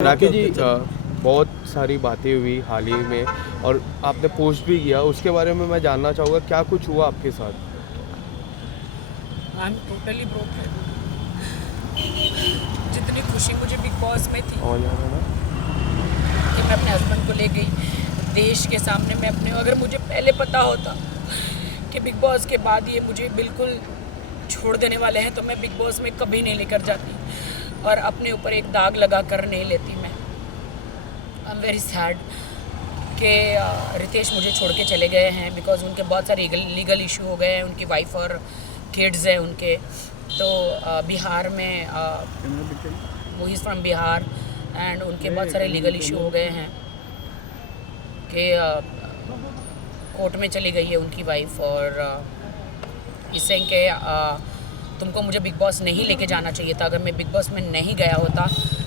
राकेश जी बहुत सारी बातें हुई हाल ही में और आपने पोस्ट भी किया, उसके बारे में मैं जानना चाहूँगा क्या कुछ हुआ आपके साथ। I am totally broken. जितनी खुशी मुझे बिग बॉस में थी कि मैं अपने हस्बैंड को ले गई देश के सामने, मैं अपने, अगर मुझे पहले पता होता कि बिग बॉस के बाद ये मुझे बिल्कुल छोड़ देने वाले हैं तो मैं बिग बॉस में कभी नहीं लेकर जाती और अपने ऊपर एक दाग लगा कर नहीं लेती। मैं आई एम वेरी सैड कि रितेश मुझे छोड़ के चले गए हैं बिकॉज उनके बहुत सारे लीगल इशू हो गए हैं, उनकी वाइफ और किड्स हैं उनके। तो बिहार में वो ही फ्रॉम बिहार एंड उनके बहुत सारे लीगल इशू हो गए हैं कि कोर्ट में चली गई है उनकी वाइफ और इससे कि तुमको मुझे बिग बॉस नहीं लेके जाना चाहिए था। अगर मैं बिग बॉस में नहीं गया होता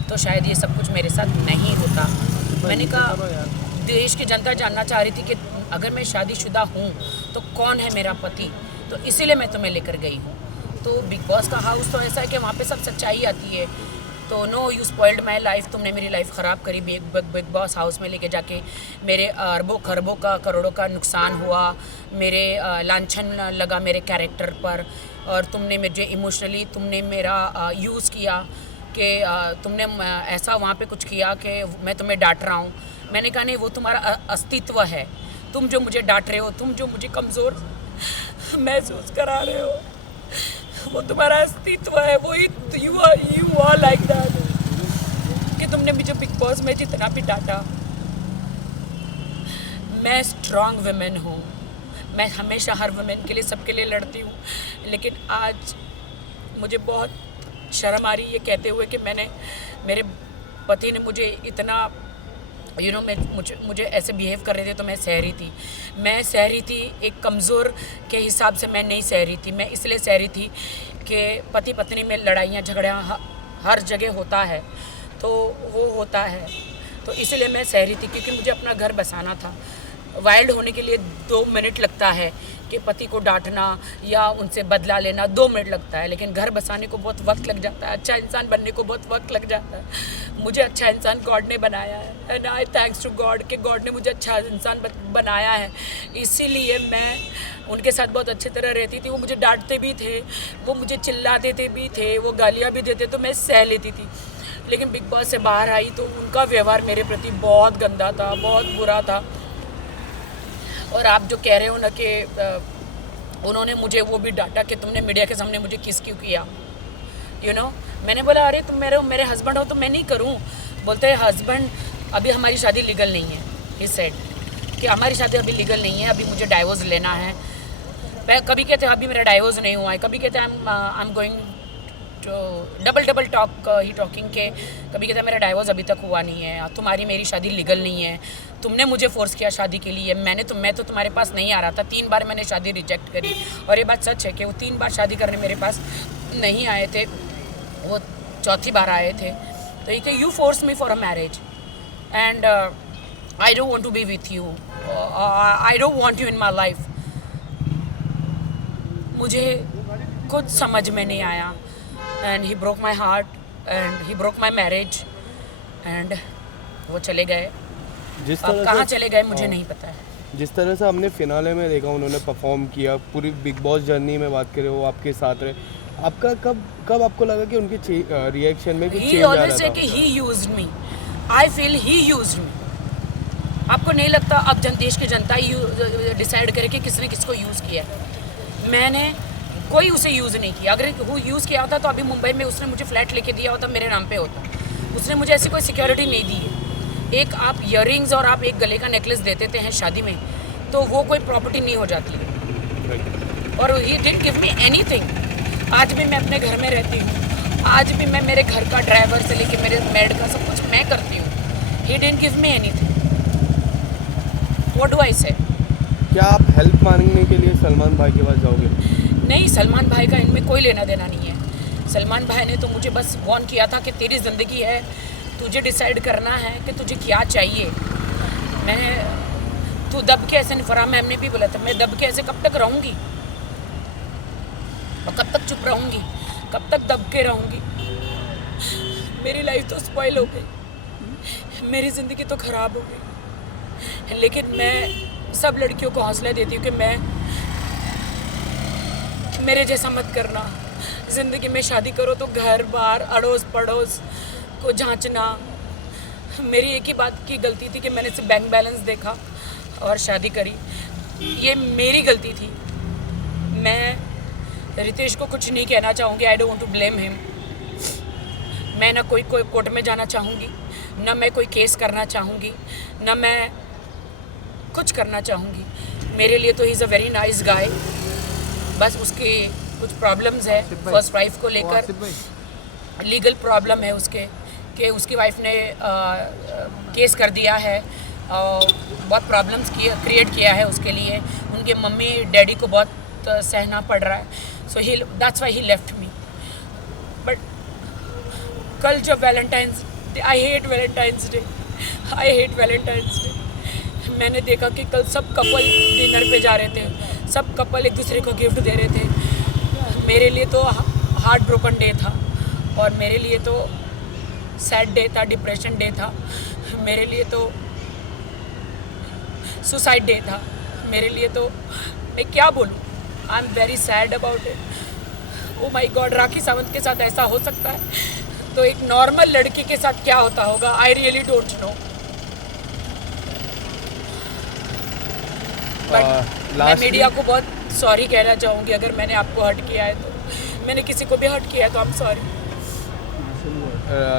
तो शायद ये सब कुछ मेरे साथ नहीं होता। मैंने कहा देश की जनता जानना चाह रही थी कि अगर मैं शादीशुदा हूँ तो कौन है मेरा पति, तो इसीलिए मैं तुम्हें लेकर गई हूँ। तो बिग बॉस का हाउस तो ऐसा है कि वहाँ पे सब सच्चाई आती है। तो no you spoiled my life, तुमने मेरी लाइफ ख़राब करी बिग बॉस हाउस में लेके जाके। मेरे अरबों खरबों का करोड़ों का नुकसान हुआ, मेरे लांछन लगा मेरे कैरेक्टर पर और तुमने मुझे इमोशनली तुमने मेरा यूज़ किया कि तुमने ऐसा वहाँ पे कुछ किया कि मैं तुम्हें डांट रहा हूँ। मैंने कहा नहीं, वो तुम्हारा अस्तित्व है। तुम जो मुझे डांट रहे हो, तुम जो मुझे कमज़ोर महसूस करा रहे हो, वो तुम्हारा अस्तित्व है। वही यू आर लाइक दैट कि तुमने मुझे बिग बॉस में जितना भी डांटा। मैं स्ट्रॉन्ग वुमेन हूँ, मैं हमेशा हर वुमेन के लिए, सबके लिए लड़ती हूँ, लेकिन आज मुझे बहुत शर्म आ रही है ये कहते हुए कि मेरे पति ने मुझे इतना मुझे ऐसे बिहेव कर रहे थे तो मैं सह रही थी। मैं सह रही थी एक कमज़ोर के हिसाब से, मैं नहीं सह रही थी। मैं इसलिए सह रही थी कि पति पत्नी में लड़ाइयाँ झगड़ियाँ हर जगह होता है, तो वो होता है, तो इसलिए मैं सह रही थी क्योंकि मुझे अपना घर बसाना था। वाइल्ड होने के लिए 2 मिनट लगता है कि पति को डांटना या उनसे बदला लेना 2 मिनट लगता है, लेकिन घर बसाने को बहुत वक्त लग जाता है, अच्छा इंसान बनने को बहुत वक्त लग जाता है। मुझे अच्छा इंसान गॉड ने बनाया है and I thanks to God कि गॉड ने मुझे अच्छा इंसान बनाया है। इसीलिए मैं उनके साथ बहुत अच्छी तरह रहती थी। वो मुझे डांटते भी थे, वो मुझे चिल्ला देते भी थे, वो गालियाँ भी देते, तो मैं सह लेती थी। लेकिन बिग बॉस से बाहर आई तो उनका व्यवहार मेरे प्रति बहुत गंदा था, बहुत बुरा था। और आप जो कह रहे हो ना कि उन्होंने मुझे वो भी डांटा कि तुमने मीडिया के सामने मुझे किस क्यों किया, मैंने बोला अरे तुम मेरे हस्बैंड हो तो मैं नहीं करूं। बोलते हैं हस्बैंड, अभी हमारी शादी लीगल नहीं है। ही सेड कि हमारी शादी अभी लीगल नहीं है, अभी मुझे डाइवोर्स लेना है। कभी कहते हैं अभी मेरा डाइवोर्स नहीं हुआ है, कभी कहते हैं I am going to double talk ही टॉकिंग के, कभी कहते हैं मेरा डाइवोर्स अभी तक हुआ नहीं है, तुम्हारी मेरी शादी लीगल नहीं है, तुमने मुझे फोर्स किया शादी के लिए। मैं तो तुम्हारे पास नहीं आ रहा था, 3 बार मैंने शादी रिजेक्ट करी। और ये बात सच है कि वो 3 बार शादी करने मेरे पास नहीं आए थे, वो 4थी बार आए थे। तो ये you force me for a marriage and I don't want to be with you, I don't want you in my life. मुझे कुछ समझ में नहीं आया and he broke my heart and he broke my marriage and वो चले गए। जिस अब तरह कहाँ से चले गए मुझे नहीं पता है। जिस तरह से हमने फिनाले में देखा उन्होंने परफॉर्म किया, पूरी बिग बॉस जर्नी में बात करें वो आपके साथ रहे, आपका कब आपको लगा कि उनके रिएक्शन में कुछ चेंज आ रहा था? कि he used me, I feel he used me. आपको नहीं लगता अब देश की जनता ही डिसाइड करे कि किसने किसको यूज़ किया? मैंने कोई उसे यूज़ नहीं किया। अगर वो यूज़ किया होता तो अभी मुंबई में उसने मुझे फ्लैट लेके दिया होता, मेरे नाम पे होता। उसने मुझे ऐसी कोई सिक्योरिटी नहीं दी है। एक आप इयररिंग्स और आप एक गले का नेकलेस दे देते हैं शादी में तो वो कोई प्रॉपर्टी नहीं हो जाती है। और he didn't give me anything. आज भी मैं अपने घर में रहती हूँ, आज भी मैं मेरे घर का ड्राइवर से लेके मेरे मेड का सब कुछ मैं करती हूँ। He didn't give me anything. What do I से? क्या आप हेल्प मांगने के लिए सलमान भाई के पास जाओगे? नहीं, सलमान भाई का इनमें कोई लेना देना नहीं है। सलमान भाई ने तो मुझे बस वार्न किया था कि तेरी ज़िंदगी है, तुझे डिसाइड करना है कि तुझे क्या चाहिए। तू दब के ऐसे नहीं, फराह मैम ने भी बोला था, मैं दब के ऐसे कब तक रहूँगी और कब तक चुप रहूँगी, कब तक दब के रहूँगी? मेरी लाइफ तो स्पॉइल हो गई। मेरी ज़िंदगी तो ख़राब हो गई, लेकिन मैं सब लड़कियों को हौसला देती हूँ कि मेरे जैसा मत करना। ज़िंदगी में शादी करो तो घर बार अड़ोस पड़ोस को जांचना। मेरी एक ही बात की गलती थी कि मैंने सिर्फ बैंक बैलेंस देखा और शादी करी। ये मेरी गलती थी। मैं रितेश को कुछ नहीं कहना चाहूँगी। I don't want to blame him. मैं ना कोई कोर्ट में जाना चाहूँगी, ना मैं कोई केस करना चाहूँगी, ना मैं कुछ करना चाहूँगी। मेरे लिए तो he is a very nice guy. बस उसकी कुछ प्रॉब्लम्स है फर्स्ट वाइफ को लेकर, लीगल प्रॉब्लम है उसके कि उसकी वाइफ ने केस कर दिया है और बहुत प्रॉब्लम्स क्रिएट किया है उसके लिए। उनके मम्मी डैडी को बहुत सहना पड़ रहा है। So he that's why he left me. But कल जब Valentine's Day, I hate Valentine's Day, मैंने देखा कि कल सब कपल डिनर पे जा रहे थे, सब कपल एक दूसरे को गिफ्ट दे रहे थे। मेरे लिए तो हार्ट ब्रोकन डे था और मेरे लिए तो सैड डे था, डिप्रेशन डे था, मेरे लिए तो सुसाइड डे था, मेरे लिए तो मैं क्या बोलूँ। I am very sad about it. Oh my god, Rakhi Sawant के साथ ऐसा हो सकता है तो एक नॉर्मल लड़की के साथ क्या होता होगा। I really don't know. But मैं मीडिया को बहुत सॉरी कहना चाहूँगी अगर मैंने आपको हर्ट किया है तो। मैंने किसी को भी हर्ट किया है तो आई एम सॉरी।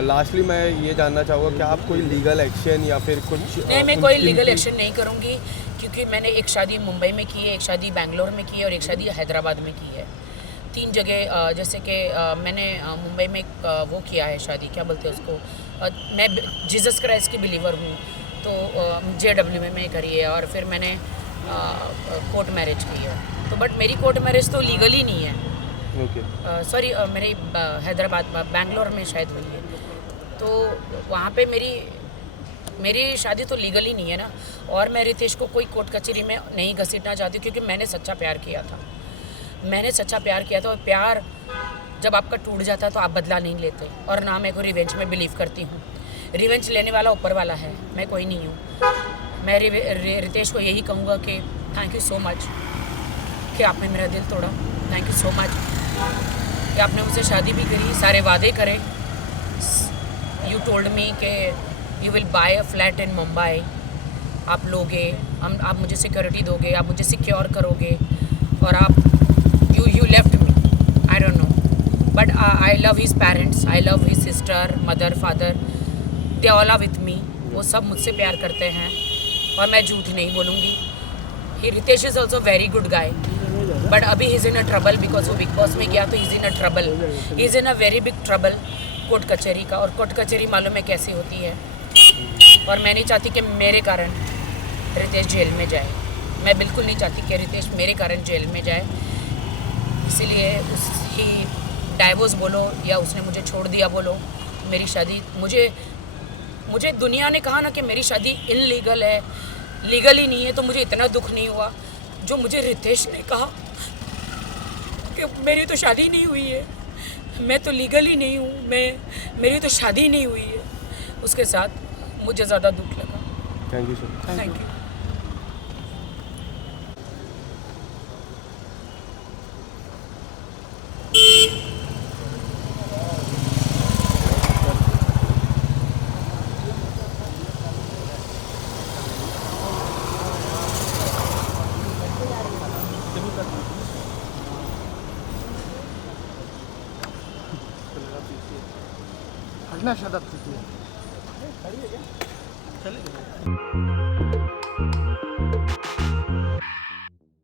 लास्टली मैं ये जानना चाहूँगा कि आप कोई लीगल एक्शन या फिर कुछ नहीं, मैं कोई लीगल एक्शन नहीं करूँगी क्योंकि मैंने एक शादी मुंबई में की है, एक शादी बेंगलोर में की है और एक शादी हैदराबाद में की है। 3 जगह जैसे कि मैंने मुंबई में वो किया है शादी, क्या बोलते हैं उसको, मैं जीसस क्राइस्ट की बिलीवर हूँ तो JW में करी है। और फिर मैंने कोर्ट मैरिज की है तो बट मेरी कोर्ट मैरिज तो लीगली नहीं है। सॉरी मेरी हैदराबाद बेंगलोर में शायद हुई है तो वहाँ पे मेरी शादी तो लीगली नहीं है ना। और मैं रितेश को कोई कोर्ट कचहरी में नहीं घसीटना चाहती क्योंकि मैंने सच्चा प्यार किया था। और प्यार जब आपका टूट जाता है तो आप बदला नहीं लेते। और ना मैं को रिवेंज में बिलीव करती हूँ। रिवेंज लेने वाला ऊपर वाला है, मैं कोई नहीं हूँ। मैं रितेश को यही कहूँगा कि थैंक यू सो मच कि आपने मेरा दिल तोड़ा। थैंक यू सो मच कि आपने मुझसे शादी भी करी, सारे वादे करे। यू टोल्ड मी कि you will buy a flat in Mumbai. आप लोगे, आप मुझे सिक्योरिटी दोगे, आप मुझे सिक्योर करोगे और आप you left me. I don't know but I love his parents, I love his sister, mother, father, they all are with me. वो सब मुझसे प्यार करते हैं और मैं झूठ नहीं बोलूँगी। He Ritesh is also very good guy but अभी he is in a trouble because वो बिग बॉस में गया तो he is in a trouble. He is in a very big trouble court कचहरी का। और कोर्ट कचहरी मालूम है कैसी होती है। और मैं नहीं चाहती कि मेरे कारण रितेश जेल में जाए। मैं बिल्कुल नहीं चाहती कि रितेश मेरे कारण जेल में जाए। इसीलिए उसकी डाइवोर्स बोलो या उसने मुझे छोड़ दिया बोलो, मेरी शादी मुझे दुनिया ने कहा ना कि मेरी शादी इनलीगल है, लीगल ही नहीं है तो मुझे इतना दुख नहीं हुआ। जो मुझे रितेश ने कहा कि मेरी तो शादी नहीं हुई है, मैं तो लीगल ही नहीं हूँ, मेरी तो शादी नहीं हुई है, उसके साथ मुझे ज़्यादा दुख लगा। Thank you sir. Thank you. हटना शायद चलेगा।